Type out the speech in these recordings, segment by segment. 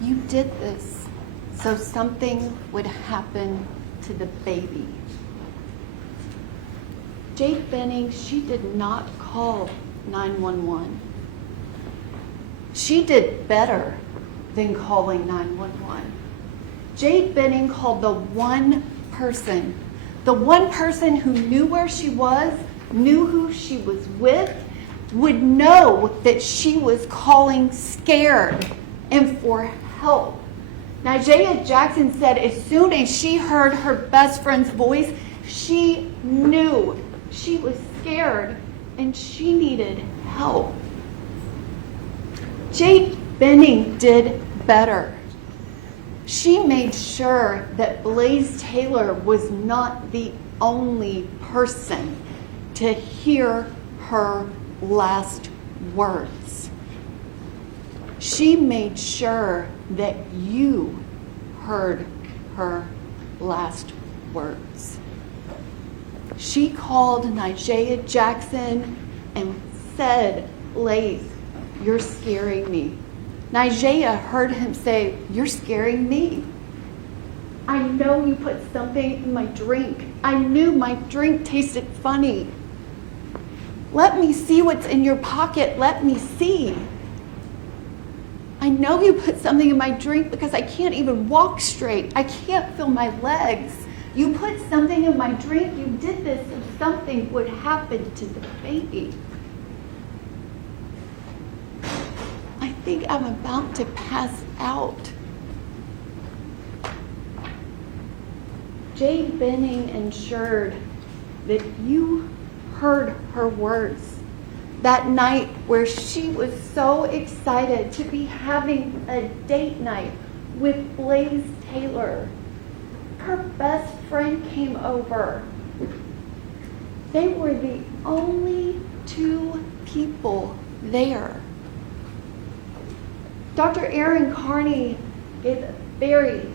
You did this so something would happen to the baby. Jade Benning, she did not call 911. She did better than calling 911. Jade Benning called the one person who knew where she was, knew who she was with, would know that she was calling scared and for help. Nigella Jackson said as soon as she heard her best friend's voice, she knew she was scared and she needed help. Jade Benning did better. She made sure that Blaise Taylor was not the only person to hear her last words. She made sure that you heard her last words. She called Nigella Jackson and said, Blaise, you're scaring me. Nigella heard him say, you're scaring me. I know you put something in my drink. I knew my drink tasted funny. Let me see what's in your pocket. Let me see. I know you put something in my drink because I can't even walk straight. I can't feel my legs. You put something in my drink. You did this so something would happen to the baby. I think I'm about to pass out. Jade Benning ensured that you heard her words that night where she was so excited to be having a date night with Blaise Taylor. Her best friend came over. They were the only two people there. Dr. Erin Carney gave a very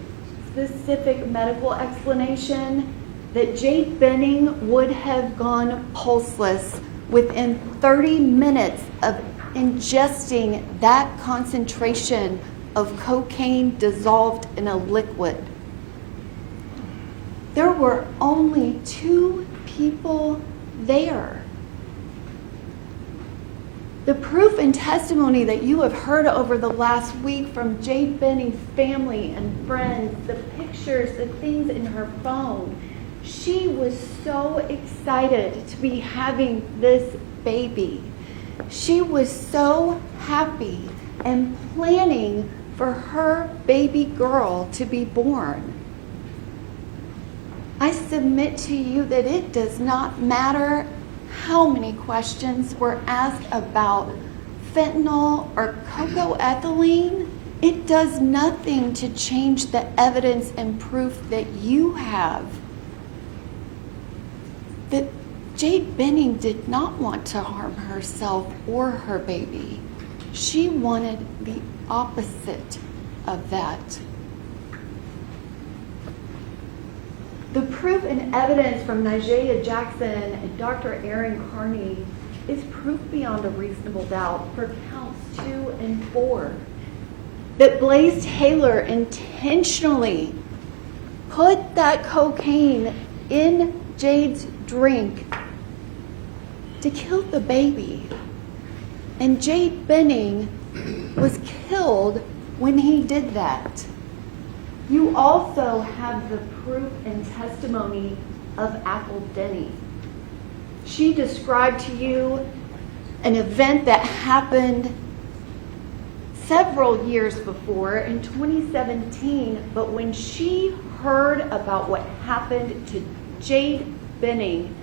specific medical explanation that Jade Benning would have gone pulseless within 30 minutes of ingesting that concentration of cocaine dissolved in a liquid. There were only two people there. The proof and testimony that you have heard over the last week from Jade Benning's family and friends, the pictures, the things in her phone, she was so excited to be having this baby. She was so happy and planning for her baby girl to be born. I submit to you that it does not matter how many questions were asked about fentanyl or cocoethylene. It does nothing to change the evidence and proof that you have that Jade Benning did not want to harm herself or her baby. She wanted the opposite of that. The proof and evidence from Nigella Jackson and Dr. Erin Carney is proof beyond a reasonable doubt for counts 2 and 4 that Blaise Taylor intentionally put that cocaine in Jade's drink to kill the baby. And Jade Benning was killed when he did that. You also have the proof and testimony of Apple Denny. She described to you an event that happened several years before in 2017, but when she heard about what happened to Jade Benning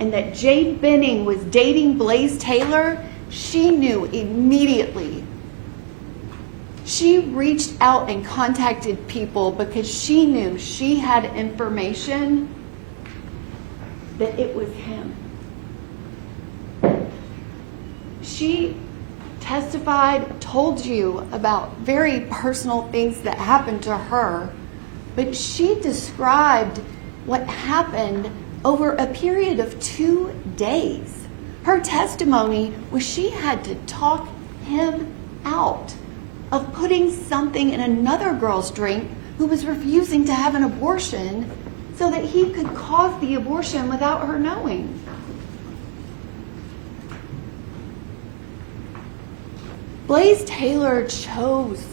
and that Jade Benning was dating Blaise Taylor, she knew immediately. She reached out and contacted people because she knew she had information that it was him. She testified, told you about very personal things that happened to her, but she described what happened over a period of 2 days. Her testimony was she had to talk him out of putting something in another girl's drink who was refusing to have an abortion so that he could cause the abortion without her knowing. Blaise Taylor chose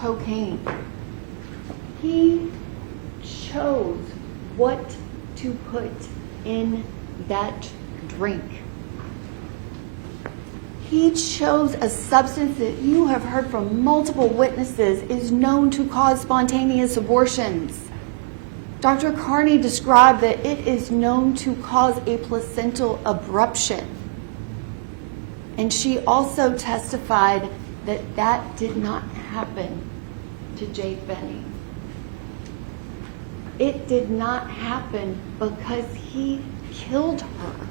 cocaine. He chose what to put in that drink. He chose a substance that you have heard from multiple witnesses is known to cause spontaneous abortions. Dr. Carney described that it is known to cause a placental abruption. And she also testified that that did not happen to Jade Benning. It did not happen because he killed her.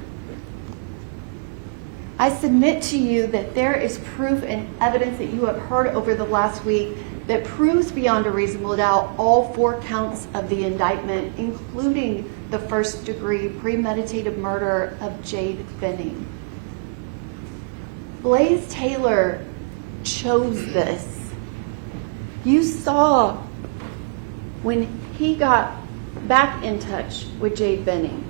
I submit to you that there is proof and evidence that you have heard over the last week that proves beyond a reasonable doubt all 4 counts of the indictment, including the first-degree premeditated murder of Jade Benning. Blaise Taylor chose this. You saw when he got back in touch with Jade Benning,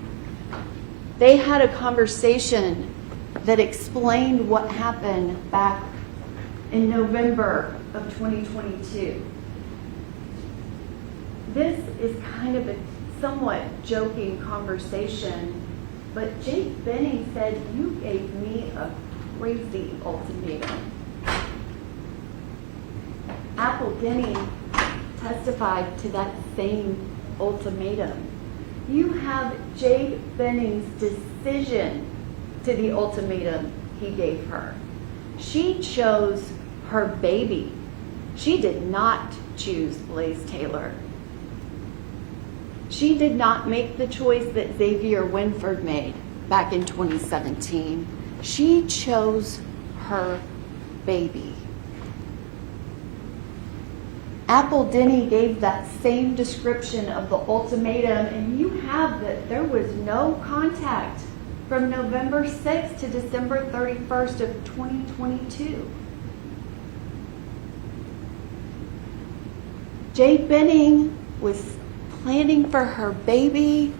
they had a conversation that explained what happened back in November of 2022. This is kind of a somewhat joking conversation, but Jade Benning said, "You gave me a crazy ultimatum." Apple Denny testified to that same ultimatum. You have Jade Benning's decision to the ultimatum he gave her. She chose her baby. She did not choose Blaise Taylor. She did not make the choice that Xavier Winford made back in 2017. She chose her baby. Apple Denny gave that same description of the ultimatum, and you have that there was no contact from November 6th to December 31st of 2022. Jade Benning was planning for her baby.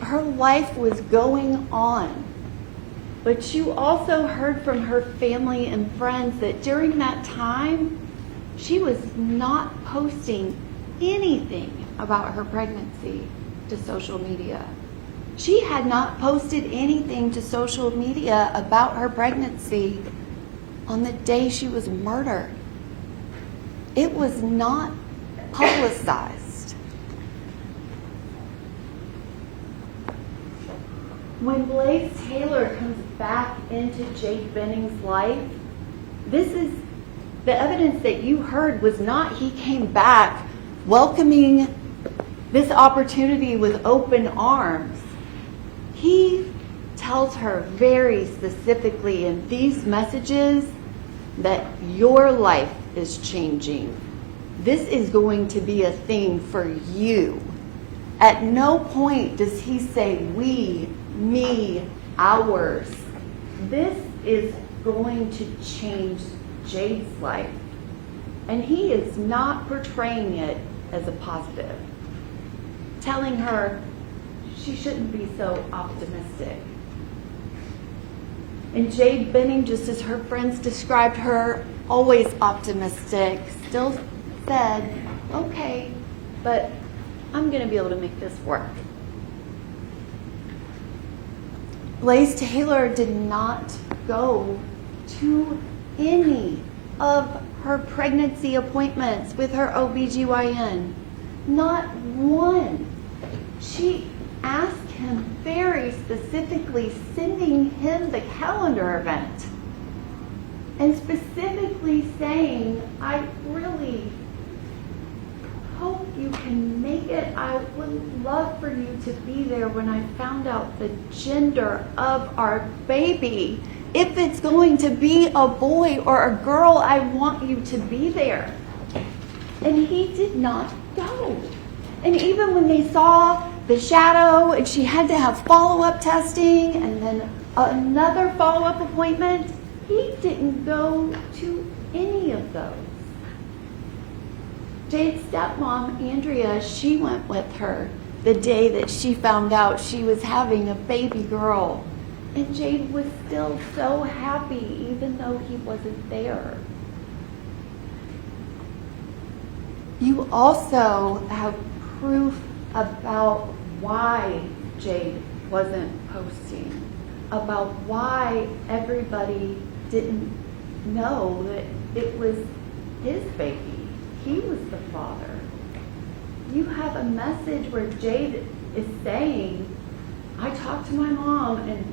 Her life was going on. But you also heard from her family and friends that during that time, she was not posting anything about her pregnancy to social media. She had not posted anything to social media about her pregnancy on the day she was murdered. It was not publicized. When Blaise Taylor comes back into Jade Benning's life, this is the evidence that you heard was not he came back welcoming this opportunity with open arms. He tells her very specifically in these messages that your life is changing. This is going to be a thing for you. At no point does he say we, me, ours. This is going to change Jade's life. And he is not portraying it as a positive, telling her she shouldn't be so optimistic. And Jade Benning, just as her friends described her, always optimistic, still said, okay, but I'm going to be able to make this work. Blaise Taylor did not go to any of her pregnancy appointments with her OBGYN. Not one. She asked him very specifically, sending him the calendar event, and specifically saying, I really hope you can make it. I would love for you to be there when I found out the gender of our baby. If it's going to be a boy or a girl, I want you to be there. And he did not go. And even when they saw the shadow and she had to have follow-up testing and then another follow-up appointment, he didn't go to any of those. Jade's stepmom, Andrea, she went with her the day that she found out she was having a baby girl. And Jade was still so happy, even though he wasn't there. You also have proof about why Jade wasn't posting, about why everybody didn't know that it was his baby. He was the father. You have a message where Jade is saying, I talked to my mom and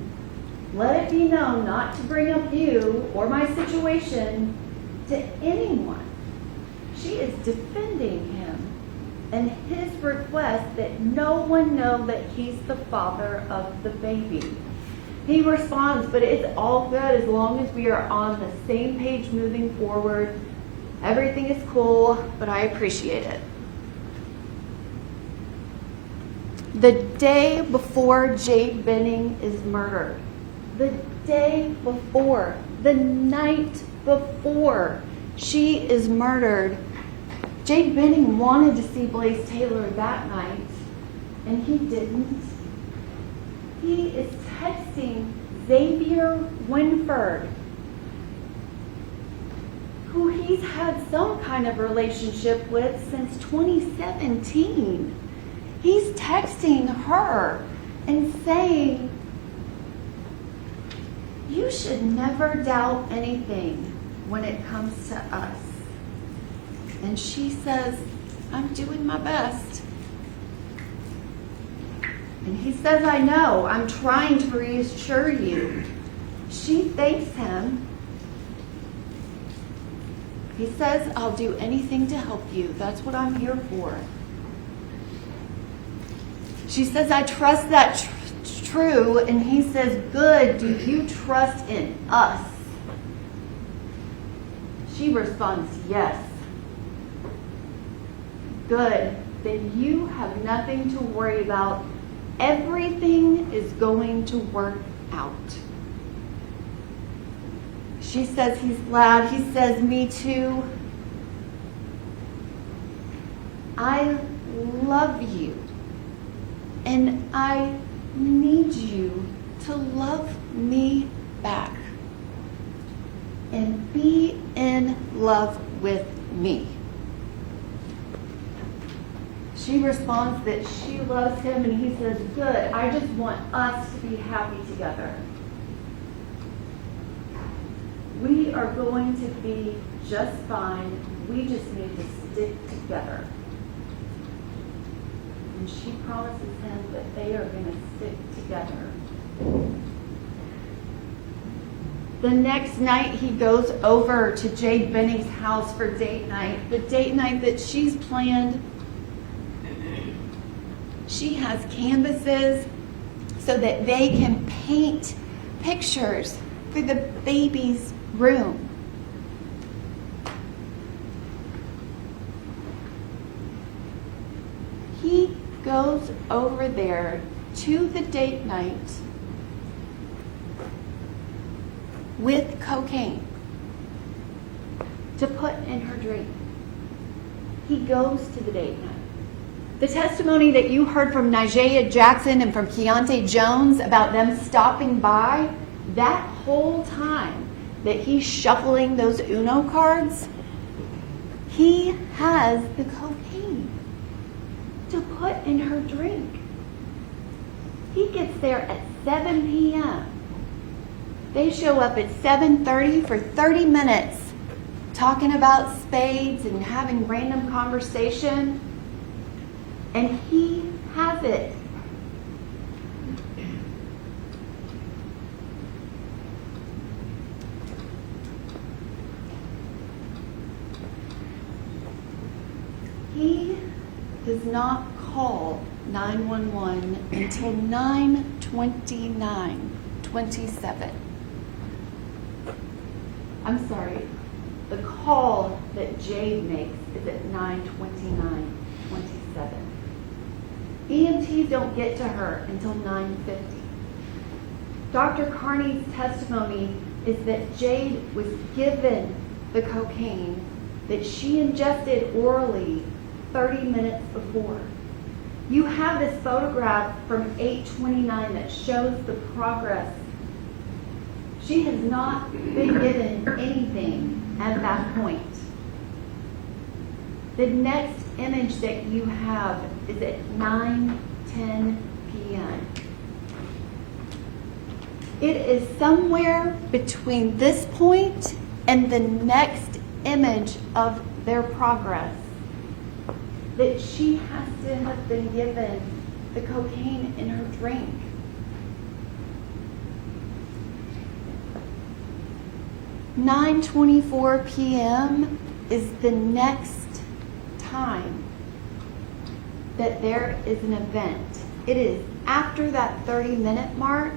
let it be known not to bring up you or my situation to anyone. She is defending him and his request that no one know that he's the father of the baby. He responds, but it's all good as long as we are on the same page moving forward. Everything is cool, but I appreciate it. The day before Jade Benning is murdered, the day before, the night before she is murdered, Jade Benning wanted to see Blaise Taylor that night, and he didn't. He is texting Xavier Winford, who he's had some kind of relationship with since 2017. He's texting her and saying, you should never doubt anything when it comes to us. And she says, I'm doing my best. And he says, I know, I'm trying to reassure you. She thanks him. He says, I'll do anything to help you. That's what I'm here for. She says, I trust that's true. And he says, good. Do you trust in us? She responds, yes. Good. Then you have nothing to worry about. Everything is going to work out. She says he's glad. He says, me too. I love you. And I need you to love me back. And be in love with me. She responds that she loves him, and he says, good, I just want us to be happy together. We are going to be just fine. We just need to stick together. And she promises him that they are going to stick together. The next night, he goes over to Jade Benning's house for date night. The date night that she's planned. She has canvases so that they can paint pictures for the baby's room. He goes over there to the date night with cocaine to put in her drink. He goes to the date night. The testimony that you heard from Nigella Jackson and from Keontae Jones about them stopping by, that whole time that he's shuffling those Uno cards, he has the cocaine to put in her drink. He gets there at 7 p.m. They show up at 7:30 for 30 minutes talking about spades and having random conversation. And he has it. He does not call 911 until 9:29:27. I'm sorry. The call that Jade makes is at 9:29:27. EMTs don't get to her until 9:50. Dr. Carney's testimony is that Jade was given the cocaine that she ingested orally 30 minutes before. You have this photograph from 8/29 that shows the progress. She has not been given anything at that point. The next image that you have is at 9:10 p.m. It is somewhere between this point and the next image of their progress that she has to have been given the cocaine in her drink. (9:24 p.m. is the next time that there is an event. It is after that 30-minute mark.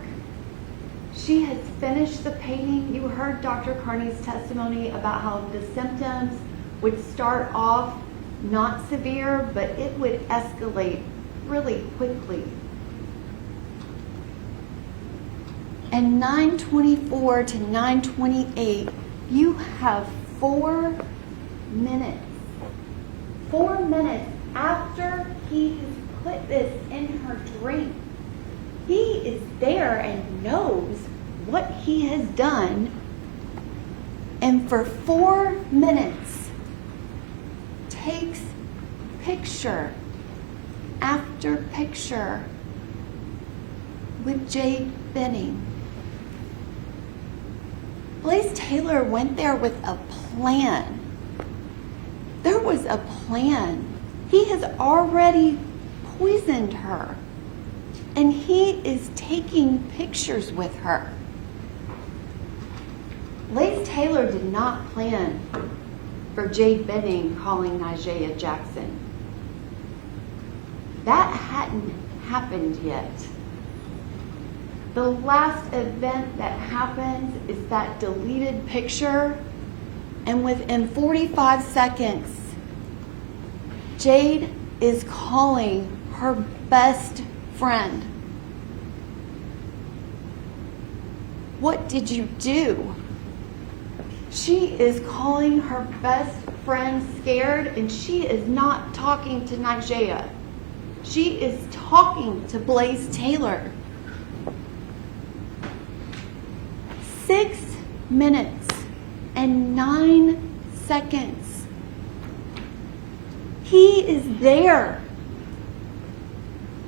She has finished the painting. You heard Dr. Carney's testimony about how the symptoms would start off not severe, but it would escalate really quickly. And 9:24 to 9:28, you have 4 minutes. 4 minutes after he has put this in her drink. He is there and knows what he has done. And for 4 minutes, takes picture after picture with Jade Benning. Blaise Taylor went there with a plan. There was a plan. He has already poisoned her, and he is taking pictures with her. Blaise Taylor did not plan for Jade Benning calling Nyjah Jackson. That hadn't happened yet. The last event that happens is that deleted picture, and within 45 seconds, Jade is calling her best friend. What did you do? She is calling her best friend scared, and she is not talking to Nyjah. She is talking to Blaise Taylor. 6 minutes and 9 seconds. He is there.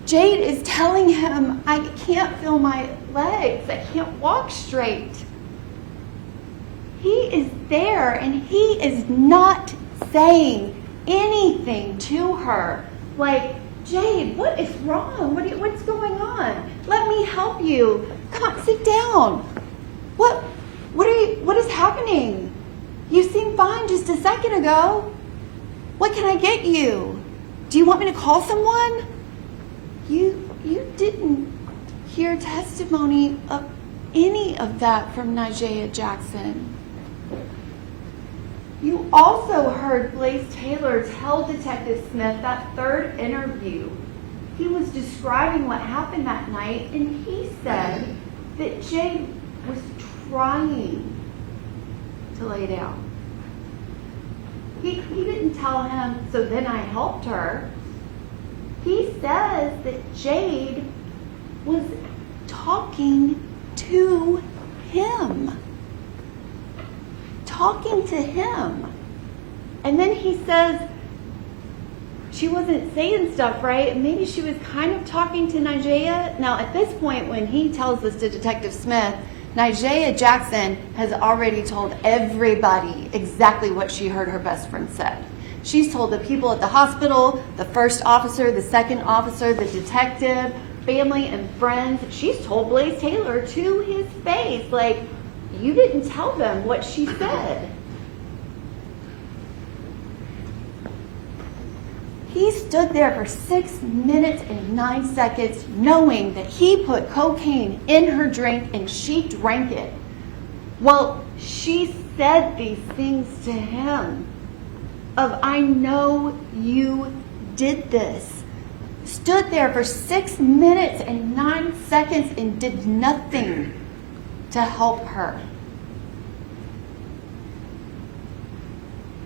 Jade is telling him, I can't feel my legs. I can't walk straight. He is there, and he is not saying anything to her. Like, Jade, what is wrong? What's going on? Let me help you. Come on, sit down. What is happening? You seemed fine just a second ago. What can I get you? Do you want me to call someone? You didn't hear testimony of any of that from Nyjah Jackson. You also heard Blaise Taylor tell Detective Smith that third interview. He was describing what happened that night, and he said that Jade was trying to lay down. He didn't tell him, so then I helped her. He says that Jade was talking to him. Talking to him. And then he says she wasn't saying stuff right. Maybe she was kind of talking to Nyjah. Now, at this point, when he tells this to Detective Smith, Nyjah Jackson has already told everybody exactly what she heard her best friend said. She's told the people at the hospital, the first officer, the second officer, the detective, family and friends. She's told Blaise Taylor to his face, like, you didn't tell them what she said. He stood there for 6 minutes and 9 seconds knowing that he put cocaine in her drink and she drank it. Well, she said these things to him of, I know you did this. Stood there for 6 minutes and 9 seconds and did nothing to help her.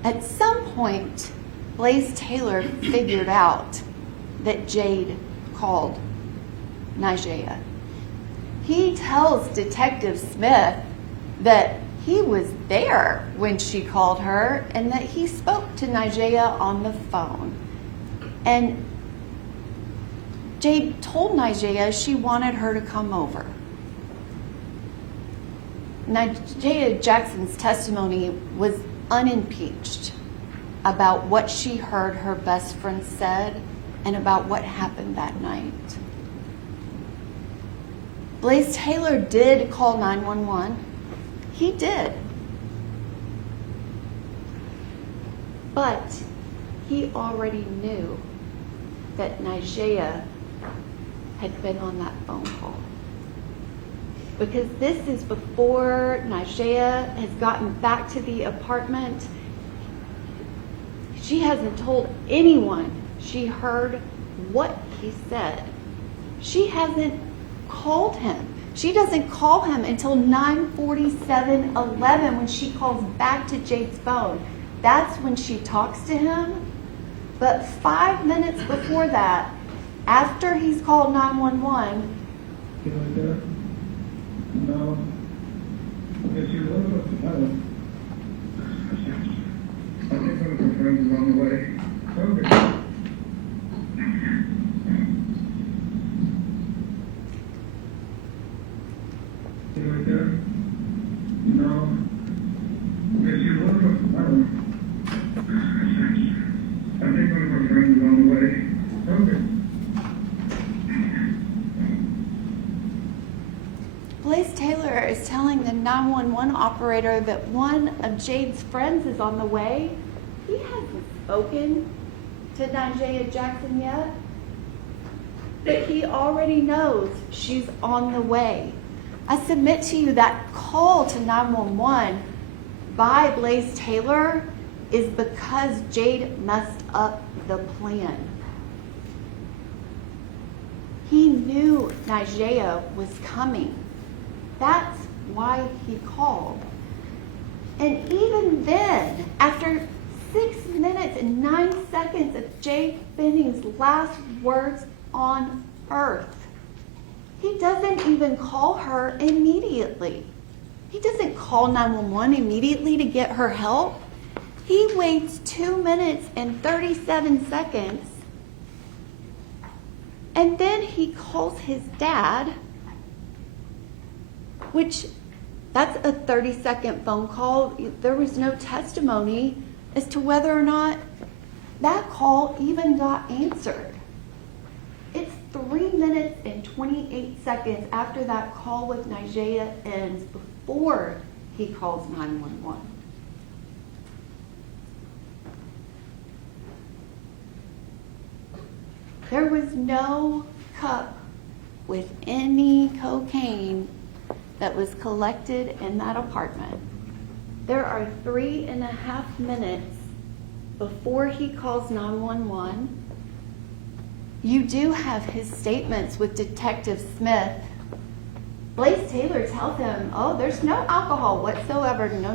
At some point, Blaise Taylor figured out that Jade called Nigea. He tells Detective Smith that he was there when she called her and that he spoke to Nigea on the phone. And Jade told Nigea she wanted her to come over. Nigea Jackson's testimony was unimpeached about what she heard her best friend said and about what happened that night. Blaise Taylor did call 911. He did. But he already knew that Nigea had been on that phone call. Because this is before Nigea has gotten back to the apartment. She hasn't told anyone she heard what he said. She hasn't called him. She doesn't call him until 9:47:11 when she calls back to Jade's phone. That's when she talks to him. But 5 minutes before that, after he's called 911, no. Yes, you live with the fellow. I think one of her friends is on the way. Okay. You right there? No. Yes, you live with the fellow. I think one of her friends is on the way. Okay. Blaise Taylor is telling the 911 operator that one of Jade's friends is on the way. He hasn't spoken to Nigea Jackson yet, but he already knows she's on the way. I submit to you that call to 911 by Blaise Taylor is because Jade messed up the plan. He knew Nigea was coming. That's why he called. And even then, after 6 minutes and 9 seconds of Jade Benning's last words on earth, he doesn't even call her immediately. He doesn't call 911 immediately to get her help. He waits 2 minutes and 37 seconds, and then he calls his dad, which that's a 30-second phone call. There was no testimony as to whether or not that call even got answered. It's 3 minutes and 28 seconds after that call with Nigea ends before he calls 911. There was no cup with any cocaine that was collected in that apartment. There are 3.5 minutes before he calls 911. You do have his statements with Detective Smith. Blaise Taylor tells him, oh, there's no alcohol whatsoever. No.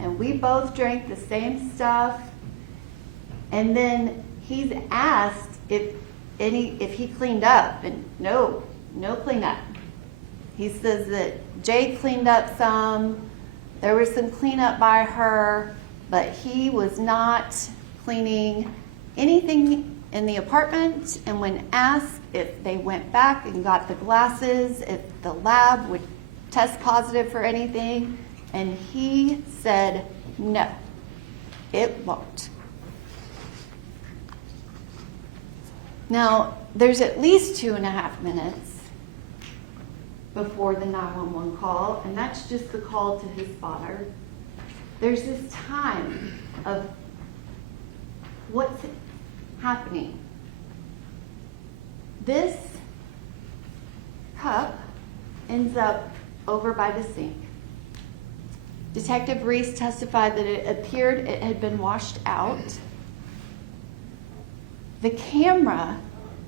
And we both drank the same stuff. And then he's asked if he cleaned up, and no cleanup. He says that Jade cleaned up some. There was some cleanup by her, but he was not cleaning anything in the apartment. And when asked if they went back and got the glasses, if the lab would test positive for anything, and he said, no, it won't. Now, there's at least 2.5 minutes before the 911 call, and that's just the call to his father. There's this time of what's happening. This cup ends up over by the sink. Detective Reese testified that it appeared it had been washed out. The camera,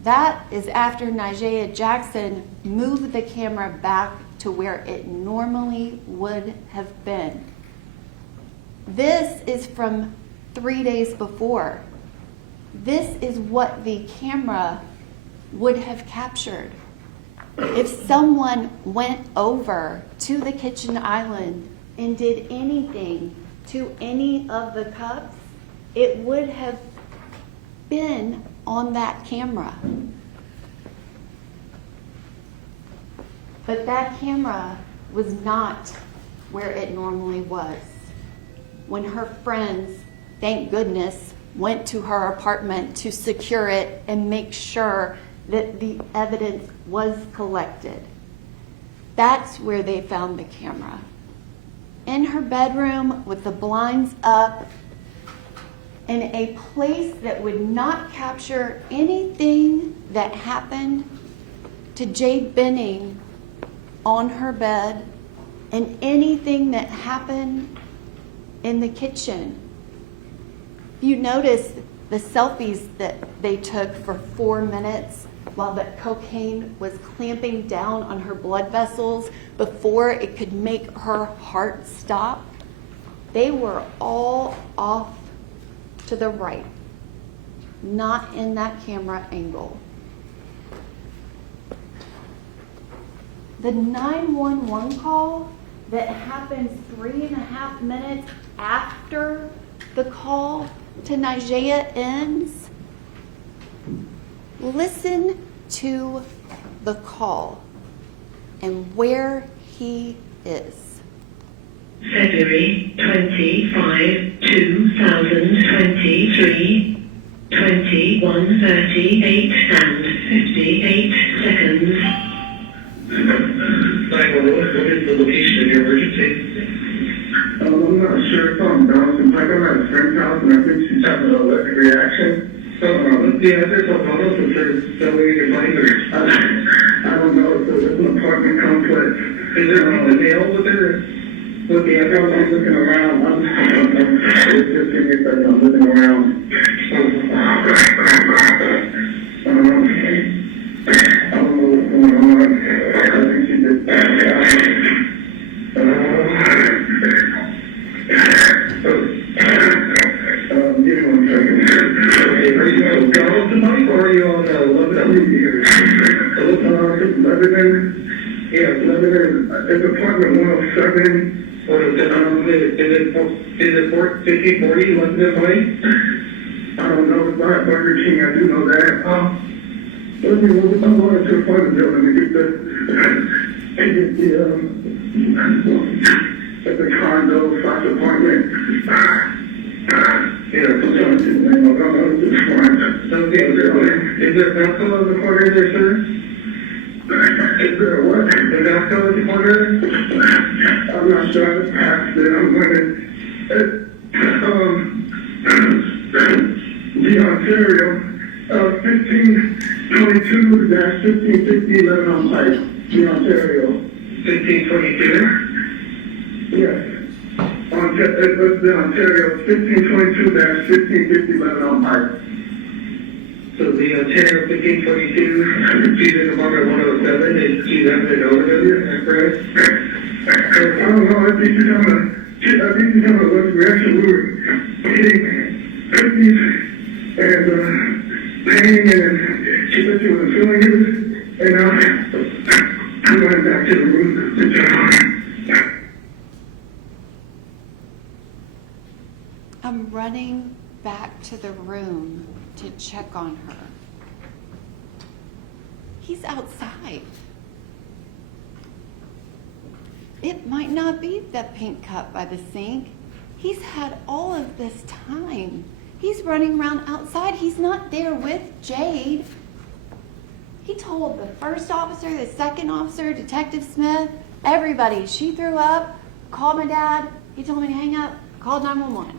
that is after Nigea Jackson moved the camera back to where it normally would have been. This is from 3 days before. This is what the camera would have captured. If someone went over to the kitchen island and did anything to any of the cups, it would have been on that camera. But that camera was not where it normally was. When her friends, thank goodness, went to her apartment to secure it and make sure that the evidence was collected. That's where they found the camera. In her bedroom with the blinds up, in a place that would not capture anything that happened to Jade Benning on her bed and anything that happened in the kitchen. You notice the selfies that they took for 4 minutes while the cocaine was clamping down on her blood vessels before it could make her heart stop. They were all off to the right, not in that camera angle. The 911 call that happens 3.5 minutes after the call to Nigeria ends. Listen to the call and where he is. February 25, 2023, 21:38 and 58 seconds. 911, what is the location of your emergency? I'm not sure if I'm Dawson Pike. I'm at a friend's house and I think she's having an allergic reaction. So, yeah, there's a model if there's somebody you can find her. I don't know. It's an apartment complex. Is there a nail with her? With the I'm looking around. It's just give me a second. I'm looking around. I don't know what's going on. I think she just give me 1 second. Okay, are you on Donald tonight or are you on Lebanon here? Lebanon? Yeah, Lebanon. It's apartment 107. What is it? Is it 1540 Lebanon Place? I don't know. It's not Burger King. I do know that. I'm going to find the building to get at the condo / apartment. Yeah, so it's fine. Okay, is there alcohol in the corner there, sir? Is there what? Is there alcohol in the corner? I'm not sure. I just passed it. I'm going to, the Ontario, 1522-1550 Lebanon Pike, the Ontario. 1522? Yes. It's the Ontario, 1522-1550 Lebanon Pike. So the Ontario 1522, she's in apartment 107, and she's having an overdose, is that correct? I don't know, I think she's having a allergic reaction. We were getting cookies and pain, and she said she wasn't feeling it, and I went back to the room to check on her. I'm running back to the room to check on her. He's outside. It might not be the pink cup by the sink. He's had all of this time. He's running around outside. He's not there with Jade. He told the first officer, the second officer, Detective Smith, everybody. She threw up, called my dad. He told me to hang up, called 911.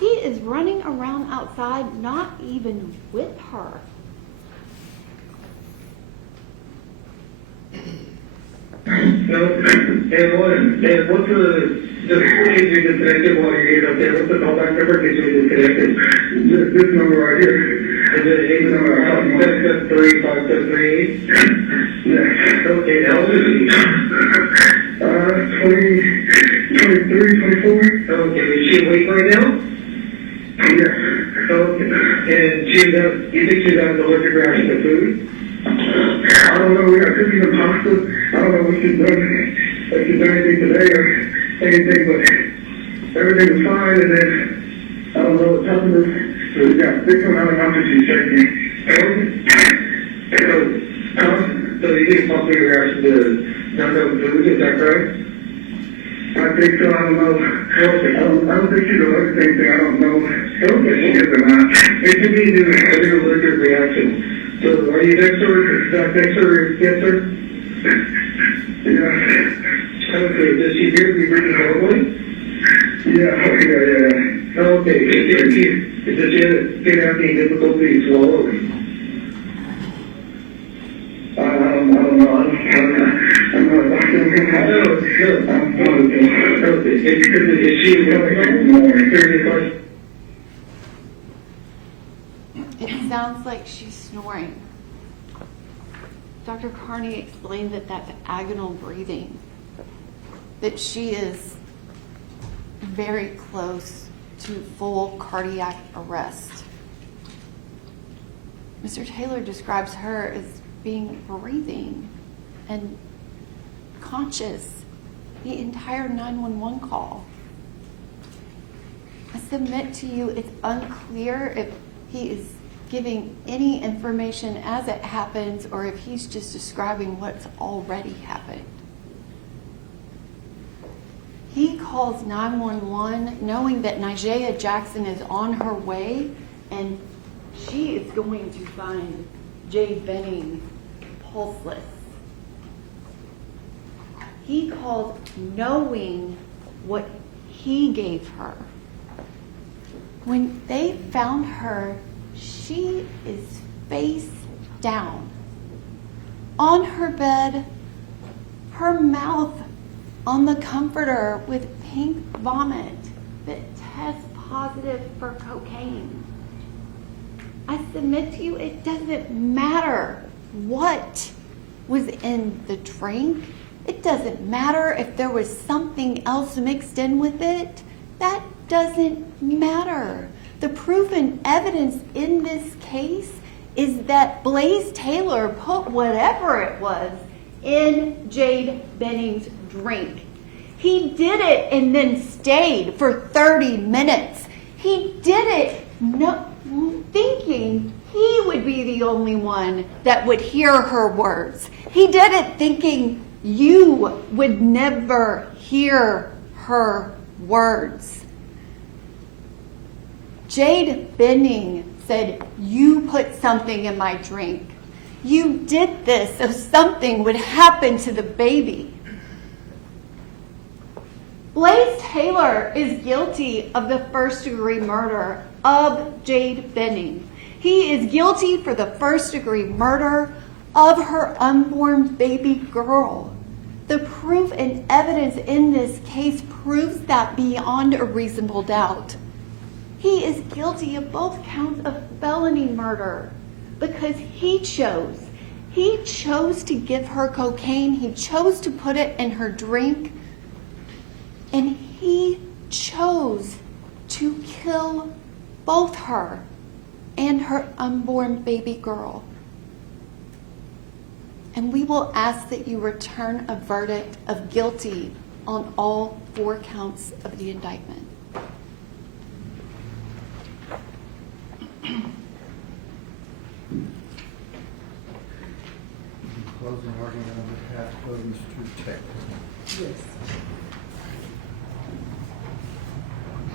He is running around outside, not even with her. No, and what's the case you disconnected while you're up there? What's the callback number in case you disconnected? This number right here. Is it 8-7-3-5-7-3-8? Yes. Okay, now what is it? 23, 24. Okay, And you think she was having allergic reaction to food? I don't know. We got cookies and pasta. I don't know what she's done. If she's done anything today or anything, but everything was fine. And then I don't know what's happened. So we got big amount of mouth and she's shaking. So you think possibly reaction to not knowing food? Is that correct? I think so. I don't know. I don't think she's allergic to anything. I don't know. I don't think she is or not. It could be due to an allergic reaction. So are you next door? Is that next door? Yes, sir? Yeah. Okay. Does she hear me breathing normally? Yeah. Okay. Does she have any difficulty swallowing? I don't know. I'm not a doctor. No. Okay. Is she more? It sounds like she's snoring. Dr. Carney explained that that's agonal breathing, that she is very close to full cardiac arrest. Mr. Taylor describes her as being breathing and conscious the entire 911 call. I submit to you it's unclear if he is giving any information as it happens or if he's just describing what's already happened. He calls 911 knowing that Nigea Jackson is on her way and she is going to find Jade Benning pulseless. He calls knowing what he gave her. When they found her, she is face down on her bed, her mouth on the comforter with pink vomit that tests positive for cocaine. I submit to you, it doesn't matter what was in the drink. It doesn't matter if there was something else mixed in with it. That doesn't matter. The proof and evidence in this case is that Blaise Taylor put whatever it was in Jade Benning's drink. He did it and then stayed for 30 minutes. He did it thinking he would be the only one that would hear her words. He did it thinking you would never hear her words. Jade Benning said, "You put something in my drink. You did this so something would happen to the baby." Blaise Taylor is guilty of the first-degree murder of Jade Benning. He is guilty for the first-degree murder of her unborn baby girl. The proof and evidence in this case proves that beyond a reasonable doubt. He is guilty of both counts of felony murder because he chose to give her cocaine, he chose to put it in her drink, and he chose to kill both her and her unborn baby girl. And we will ask that you return a verdict of guilty on all 4 counts of the indictment. Closing argument on behalf of Mr. Taylor. Yes.